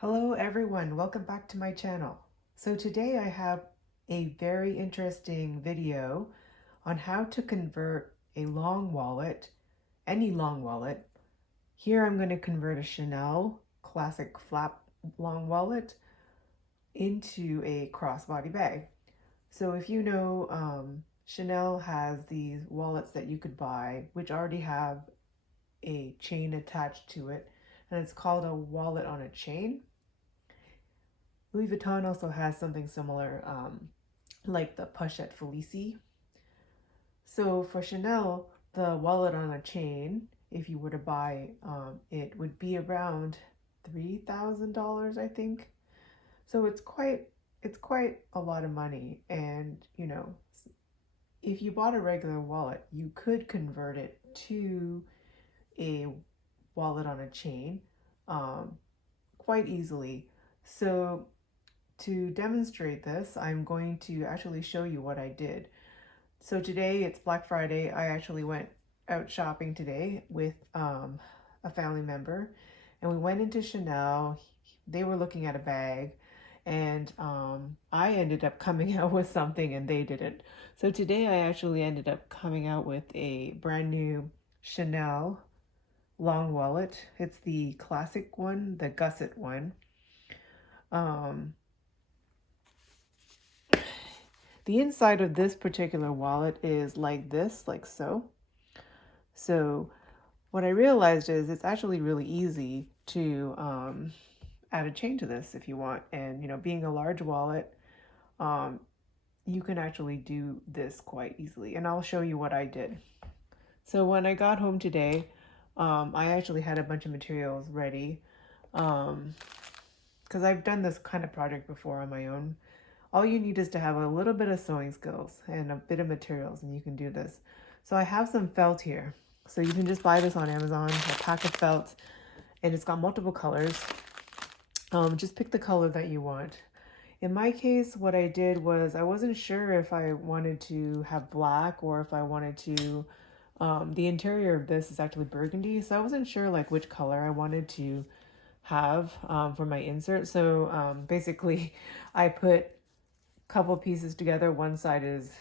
Hello everyone, welcome back to my channel. So today I have a very interesting video on how to convert a long wallet, any long wallet. Here I'm going to convert a Chanel classic flap long wallet into a crossbody bag. So if you know, Chanel has these wallets that you could buy which already have a chain attached to it, and it's called a wallet on a chain. Louis Vuitton also has something similar, like the Pochette Felicie. So for Chanel, the wallet on a chain, if you were to buy it, would be around $3,000, I think. So it's quite a lot of money, and if you bought a regular wallet, you could convert it to a wallet on a chain quite easily. So to demonstrate this, I'm going to actually show you what I did. So today, it's Black Friday. I actually went out shopping today with a family member, and we went into Chanel. They were looking at a bag, and I ended up coming out with something and they didn't. So today I actually ended up coming out with a brand new Chanel long wallet. It's the classic one, the gusset one. The inside of this particular wallet is like this, like so. So what I realized is it's actually really easy to add a chain to this if you want. And being a large wallet, you can actually do this quite easily. And I'll show you what I did. So when I got home today, I actually had a bunch of materials ready, because I've done this kind of project before on my own. All you need is to have a little bit of sewing skills and a bit of materials, and you can do this. So I have some felt here. So you can just buy this on Amazon, a pack of felt, and it's got multiple colors. Just pick the color that you want. In my case, what I did was I wasn't sure if I wanted to have black or if I wanted to, the interior of this is actually burgundy, so I wasn't sure like which color I wanted to have for my insert. So basically I put couple pieces together. One side is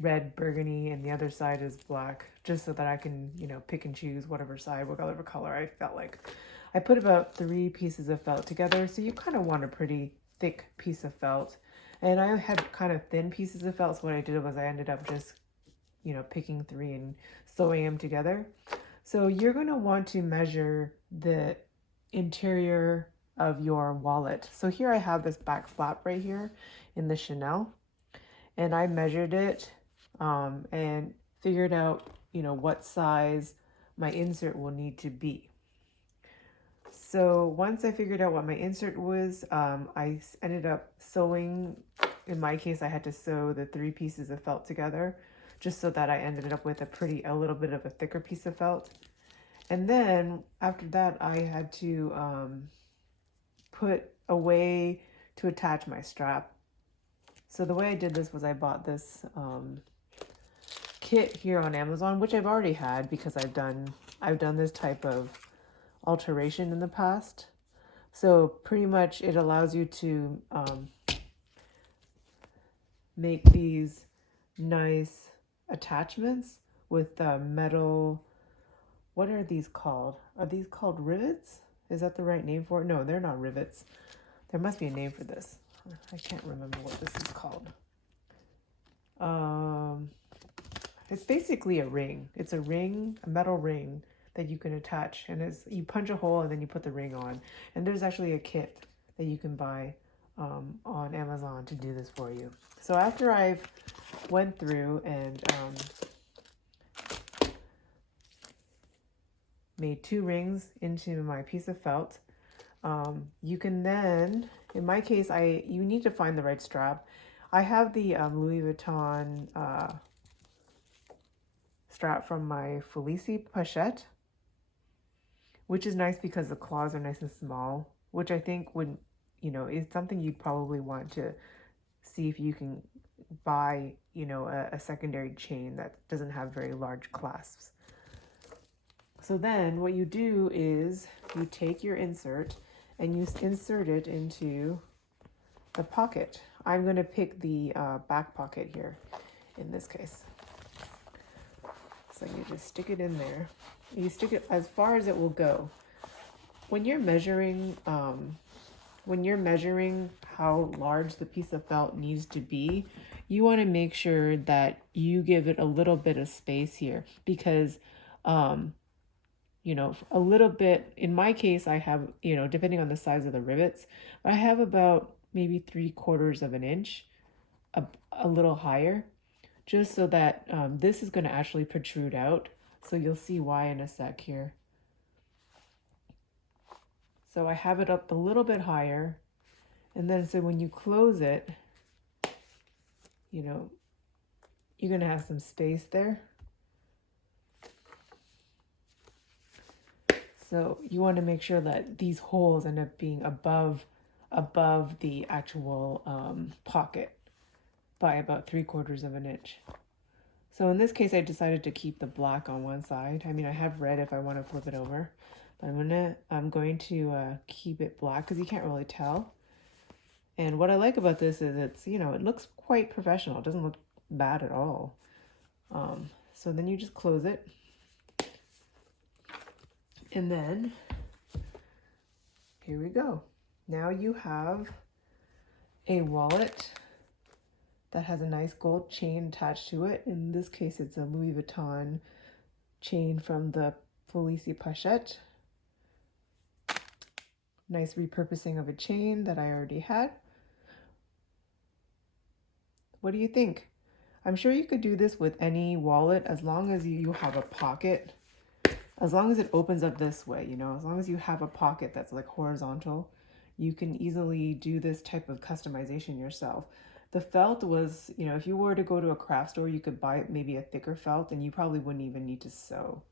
red burgundy and the other side is black, just so that I can pick and choose whatever side, whatever color I felt like. I put about 3 pieces of felt together, so you kind of want a pretty thick piece of felt, and I had kind of thin pieces of felt. So what I did was I ended up just picking 3 and sewing them together. So you're going to want to measure the interior of your wallet. So here I have this back flap right here in the Chanel, and I measured it and figured out what size my insert will need to be. So once I figured out what my insert was, I ended up sewing. In my case, I had to sew the 3 pieces of felt together, just so that I ended up with a little bit of a thicker piece of felt. And then after that, I had to put a way to attach my strap. So the way I did this was I bought this kit here on Amazon, which I've already had because I've done this type of alteration in the past. So pretty much it allows you to make these nice attachments with metal. What are these called? Are these called rivets? Is that the right name for it? No, they're not rivets. There must be a name for this. I can't remember what this is called. It's basically a ring. It's a ring, a metal ring that you can attach, and you punch a hole and then you put the ring on. And there's actually a kit that you can buy on Amazon to do this for you. So after I've went through and made 2 rings into my piece of felt, you can then, in my case, you need to find the right strap. I have the Louis Vuitton strap from my Felicie Pochette, which is nice because the claws are nice and small, which I think would, is something you'd probably want to see if you can buy, a secondary chain that doesn't have very large clasps. So then what you do is you take your insert and you insert it into the pocket. I'm going to pick the back pocket here in this case. So you just stick it in there. You stick it as far as it will go. When you're measuring how large the piece of felt needs to be, you want to make sure that you give it a little bit of space here, because you know, a little bit, in my case, I have, you know, depending on the size of the rivets, I have about maybe 3/4 of an inch, a little higher, just so that this is going to actually protrude out. So you'll see why in a sec here. So I have it up a little bit higher, and then so when you close it, you know, you're going to have some space there. So you want to make sure that these holes end up being above the actual pocket by about 3/4 of an inch. So in this case, I decided to keep the black on one side. I mean, I have red if I want to flip it over, but I'm going to keep it black because you can't really tell. And what I like about this is it's, you know, it looks quite professional. It doesn't look bad at all. So then you just close it. And then, here we go. Now you have a wallet that has a nice gold chain attached to it. In this case, it's a Louis Vuitton chain from the Felicie Pochette. Nice repurposing of a chain that I already had. What do you think? I'm sure you could do this with any wallet as long as you have a pocket. As long as it opens up this way, you know, as long as you have a pocket that's like horizontal, you can easily do this type of customization yourself. The felt was, you know, if you were to go to a craft store, you could buy maybe a thicker felt and you probably wouldn't even need to sew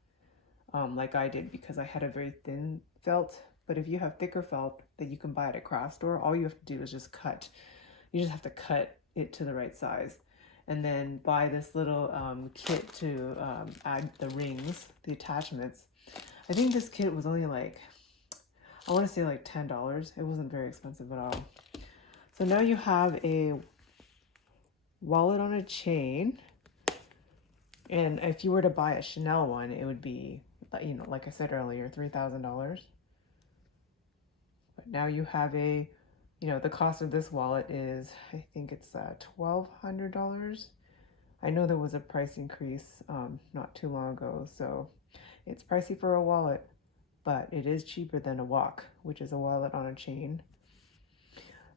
like I did, because I had a very thin felt. But if you have thicker felt that you can buy at a craft store, all you have to do is just cut. You just have to cut it to the right size. And then buy this little kit to add the rings, the attachments. I think this kit was only like, I want to say like $10. It wasn't very expensive at all. So now you have a wallet on a chain. And if you were to buy a Chanel one, it would be, you know, like I said earlier, $3,000. But now you have a, you know, the cost of this wallet is, I think it's $1,200. I know there was a price increase not too long ago, so it's pricey for a wallet, but it is cheaper than a WOC, which is a wallet on a chain.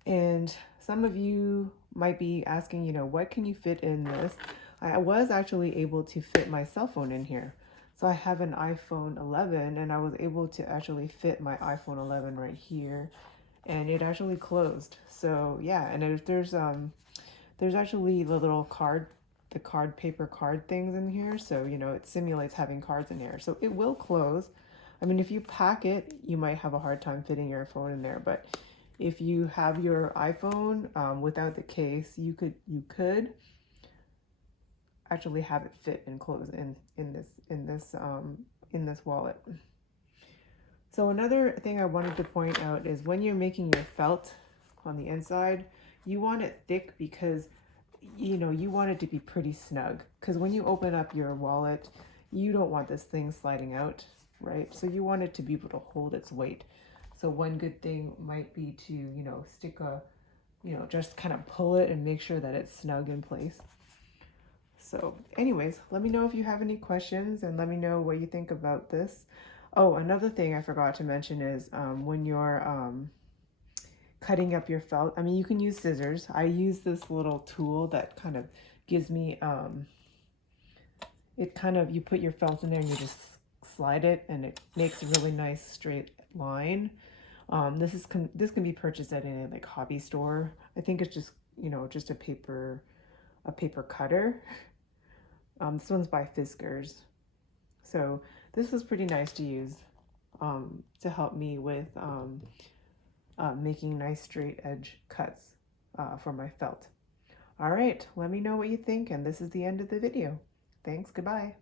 And some of you might be asking, you know, what can you fit in this? I was actually able to fit my cell phone in here. So I have an iPhone 11, and I was able to actually fit my iPhone 11 right here. And it actually closed. So yeah, and if there's actually the little paper card things in here, so you know it simulates having cards in there, so it will close. I mean, if you pack it, you might have a hard time fitting your phone in there, but if you have your iPhone without the case, you could actually have it fit and close in this wallet. So another thing I wanted to point out is when you're making your felt on the inside, you want it thick because, you know, you want it to be pretty snug. Because when you open up your wallet, you don't want this thing sliding out, right? So you want it to be able to hold its weight. So one good thing might be to, you know, stick a, you know, just kind of pull it and make sure that it's snug in place. So anyways, let me know if you have any questions and let me know what you think about this. Oh, another thing I forgot to mention is when you're cutting up your felt, I mean, you can use scissors. I use this little tool that kind of gives me, you put your felt in there and you just slide it and it makes a really nice straight line. This can be purchased at a like hobby store. I think it's just, you know, just a paper cutter. This one's by Fiskars. So this was pretty nice to use to help me with making nice straight edge cuts for my felt. All right, let me know what you think, and this is the end of the video. Thanks, goodbye.